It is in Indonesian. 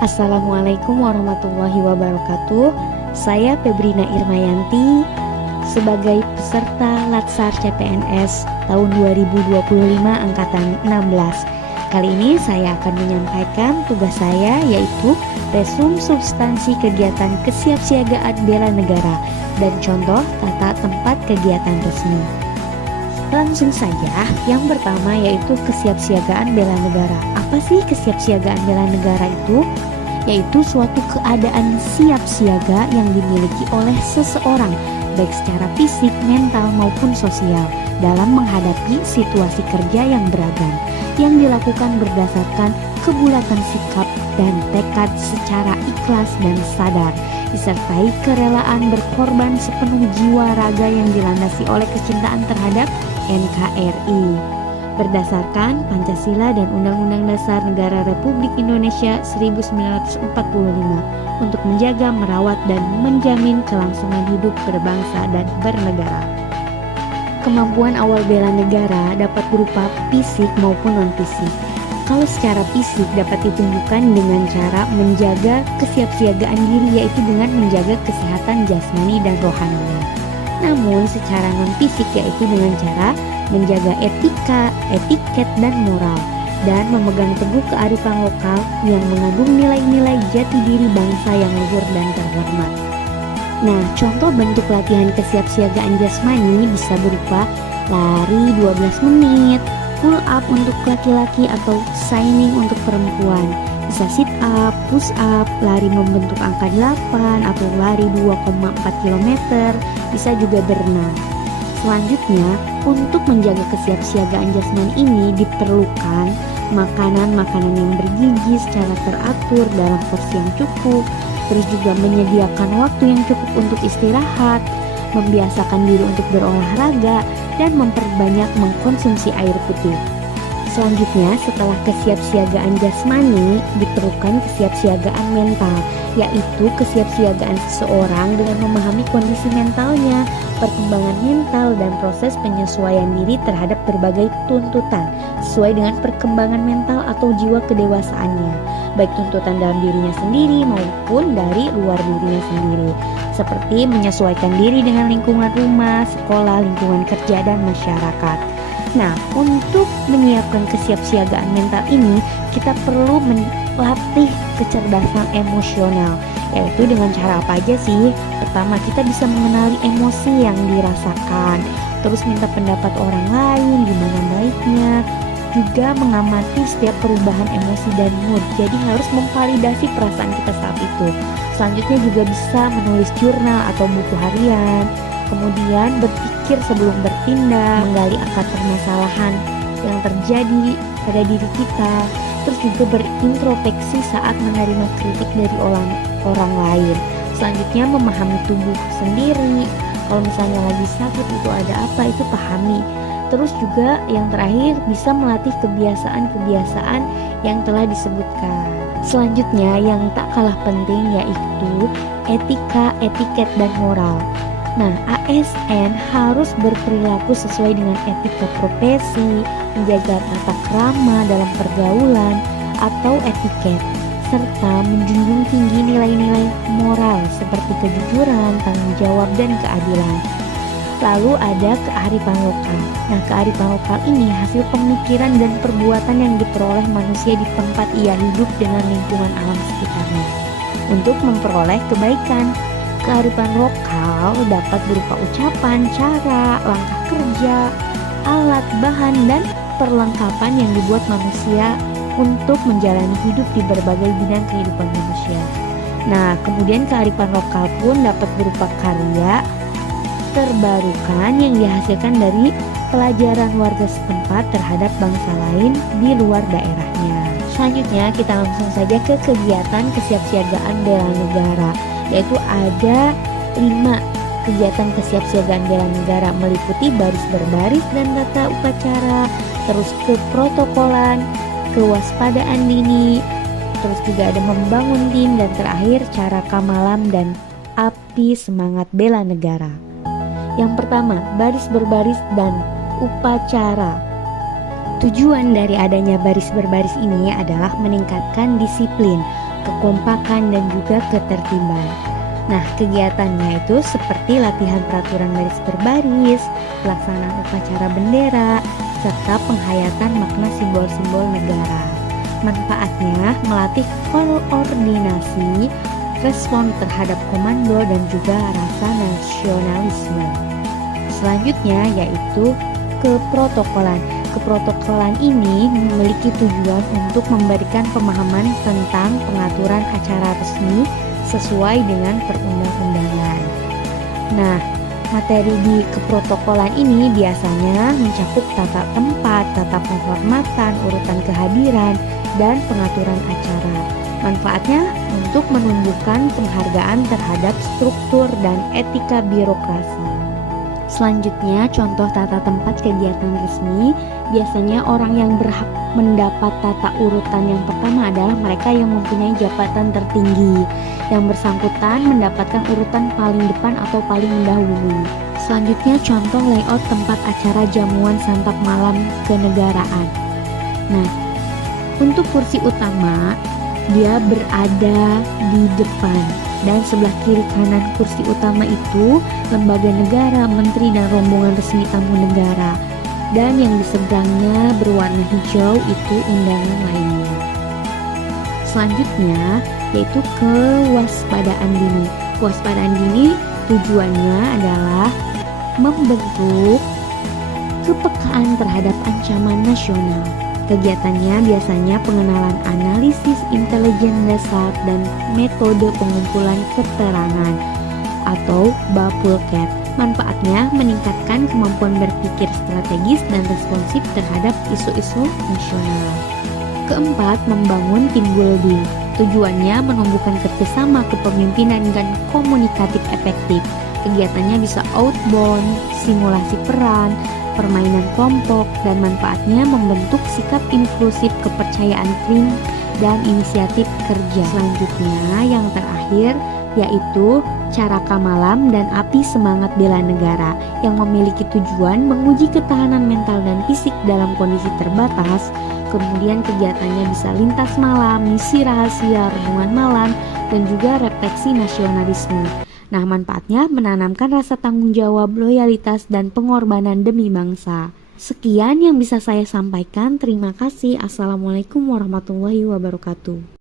Assalamualaikum warahmatullahi wabarakatuh. Saya Febrina Irmayanti sebagai peserta Latsar CPNS tahun 2025 angkatan 16. Kali ini saya akan menyampaikan tugas saya, yaitu resum substansi kegiatan kesiapsiagaan bela negara dan contoh tata tempat kegiatan resmi. Langsung saja, yang pertama yaitu kesiapsiagaan bela negara. Apa sih kesiapsiagaan bela negara itu? Yaitu suatu keadaan siap siaga yang dimiliki oleh seseorang, baik secara fisik, mental maupun sosial, dalam menghadapi situasi kerja yang beragam, yang dilakukan berdasarkan kebulatan sikap dan tekad secara ikhlas dan sadar, disertai kerelaan berkorban sepenuh jiwa raga yang dilandasi oleh kecintaan terhadap NKRI. Berdasarkan Pancasila dan Undang-Undang Dasar Negara Republik Indonesia 1945 untuk menjaga, merawat, dan menjamin kelangsungan hidup berbangsa dan bernegara. Kemampuan awal bela negara dapat berupa fisik maupun non-fisik. Kalau secara fisik dapat ditunjukkan dengan cara menjaga kesiapsiagaan diri, yaitu dengan menjaga kesehatan jasmani dan rohaninya. Namun secara non-fisik yaitu dengan cara menjaga etika, etiket, dan moral, dan memegang teguh kearifan lokal yang mengandung nilai-nilai jati diri bangsa yang luhur dan terhormat. Nah, contoh bentuk latihan kesiapsiagaan jasmani bisa berupa lari 12 menit, pull up untuk laki-laki atau signing untuk perempuan, bisa sit up, push up, lari membentuk angka 8 atau lari 2,4 km, bisa juga berenang. Selanjutnya, untuk menjaga kesiapsiagaan jasmani ini diperlukan makanan-makanan yang bergizi secara teratur dalam porsi yang cukup, terus juga menyediakan waktu yang cukup untuk istirahat, membiasakan diri untuk berolahraga, dan memperbanyak mengkonsumsi air putih. Selanjutnya, setelah kesiapsiagaan jasmani, diperlukan kesiapsiagaan mental, yaitu kesiapsiagaan seseorang dengan memahami kondisi mentalnya, perkembangan mental, dan proses penyesuaian diri terhadap berbagai tuntutan sesuai dengan perkembangan mental atau jiwa kedewasaannya, baik tuntutan dalam dirinya sendiri maupun dari luar dirinya sendiri, seperti menyesuaikan diri dengan lingkungan rumah, sekolah, lingkungan kerja, dan masyarakat. Nah, untuk menyiapkan kesiapsiagaan mental ini, kita perlu melatih kecerdasan emosional, yaitu dengan cara apa aja sih? Pertama, kita bisa mengenali emosi yang dirasakan, terus minta pendapat orang lain gimana baiknya, juga mengamati setiap perubahan emosi dan mood. Jadi harus memvalidasi perasaan kita saat itu. Selanjutnya juga bisa menulis jurnal atau buku harian, kemudian berpikir sebelum bertindak, menggali akar permasalahan yang terjadi pada diri kita, terus juga berintrospeksi saat menerima kritik dari orang lain. Selanjutnya memahami tubuh sendiri, kalau misalnya lagi sakit itu ada apa, itu pahami. Terus juga yang terakhir bisa melatih kebiasaan-kebiasaan yang telah disebutkan. Selanjutnya yang tak kalah penting yaitu etika, etiket, dan moral. Nah, ASN harus berperilaku sesuai dengan etika profesi, menjaga tata krama dalam pergaulan atau etiket, serta menjunjung tinggi nilai-nilai moral seperti kejujuran, tanggung jawab, dan keadilan. Lalu ada kearifan lokal. Nah, kearifan lokal ini hasil pemikiran dan perbuatan yang diperoleh manusia di tempat ia hidup dengan lingkungan alam sekitarnya untuk memperoleh kebaikan. Kearifan lokal dapat berupa ucapan, cara, langkah kerja, alat, bahan, dan perlengkapan yang dibuat manusia untuk menjalani hidup di berbagai bidang kehidupan manusia. Nah, kemudian kearifan lokal pun dapat berupa karya terbarukan yang dihasilkan dari pelajaran warga setempat terhadap bangsa lain di luar daerahnya. Selanjutnya kita langsung saja ke kegiatan kesiapsiagaan bela negara, yaitu ada 5 kegiatan kesiapsiagaan bela negara, meliputi baris berbaris dan tata upacara, terus keprotokolan, kewaspadaan dini, terus juga ada membangun tim, dan terakhir cara kamalam dan api semangat bela negara. Yang pertama, baris berbaris dan upacara. Tujuan dari adanya baris berbaris ini adalah meningkatkan disiplin, kekompakan dan juga ketertiban. Nah, kegiatannya itu seperti latihan peraturan baris berbaris, pelaksanaan upacara bendera, serta penghayatan makna simbol-simbol negara. Manfaatnya melatih koordinasi, respon terhadap komando dan juga rasa nasionalisme. Selanjutnya yaitu keprotokolan. Keprotokolan ini memiliki tujuan untuk memberikan pemahaman tentang pengaturan acara resmi sesuai dengan perundang-undangan. Nah, materi di keprotokolan ini biasanya mencakup tata tempat, tata penghormatan, urutan kehadiran, dan pengaturan acara. Manfaatnya untuk menumbuhkan penghargaan terhadap struktur dan etika birokrasi. Selanjutnya, contoh tata tempat kegiatan resmi. Biasanya orang yang berhak mendapat tata urutan yang pertama adalah mereka yang mempunyai jabatan tertinggi. Yang bersangkutan mendapatkan urutan paling depan atau paling mendahului. Selanjutnya, contoh layout tempat acara jamuan santap malam kenegaraan. Nah, untuk kursi utama, dia berada di depan. Dan sebelah kiri kanan kursi utama itu lembaga negara, menteri dan rombongan resmi tamu negara. Dan yang di seberangnya berwarna hijau itu undangan lainnya. Selanjutnya yaitu kewaspadaan dini. Kewaspadaan dini tujuannya adalah membentuk kepekaan terhadap ancaman nasional. Kegiatannya biasanya pengenalan analisis intelijen dasar dan metode pengumpulan keterangan atau Bapulket. Manfaatnya meningkatkan kemampuan berpikir strategis dan responsif terhadap isu-isu nasional. Keempat, membangun team building. Tujuannya menumbuhkan kerjasama, kepemimpinan, dan komunikatif efektif. Kegiatannya bisa outbound, simulasi peran, permainan kelompok, dan manfaatnya membentuk sikap inklusif, kepercayaan tim, dan inisiatif kerja. Selanjutnya yang terakhir yaitu Caraka Malam dan Api Semangat Bela Negara yang memiliki tujuan menguji ketahanan mental dan fisik dalam kondisi terbatas. Kemudian kegiatannya bisa lintas malam, misi rahasia, renungan malam, dan juga refleksi nasionalisme. Nah, manfaatnya menanamkan rasa tanggung jawab, loyalitas, dan pengorbanan demi bangsa. Sekian yang bisa saya sampaikan. Terima kasih. Assalamualaikum warahmatullahi wabarakatuh.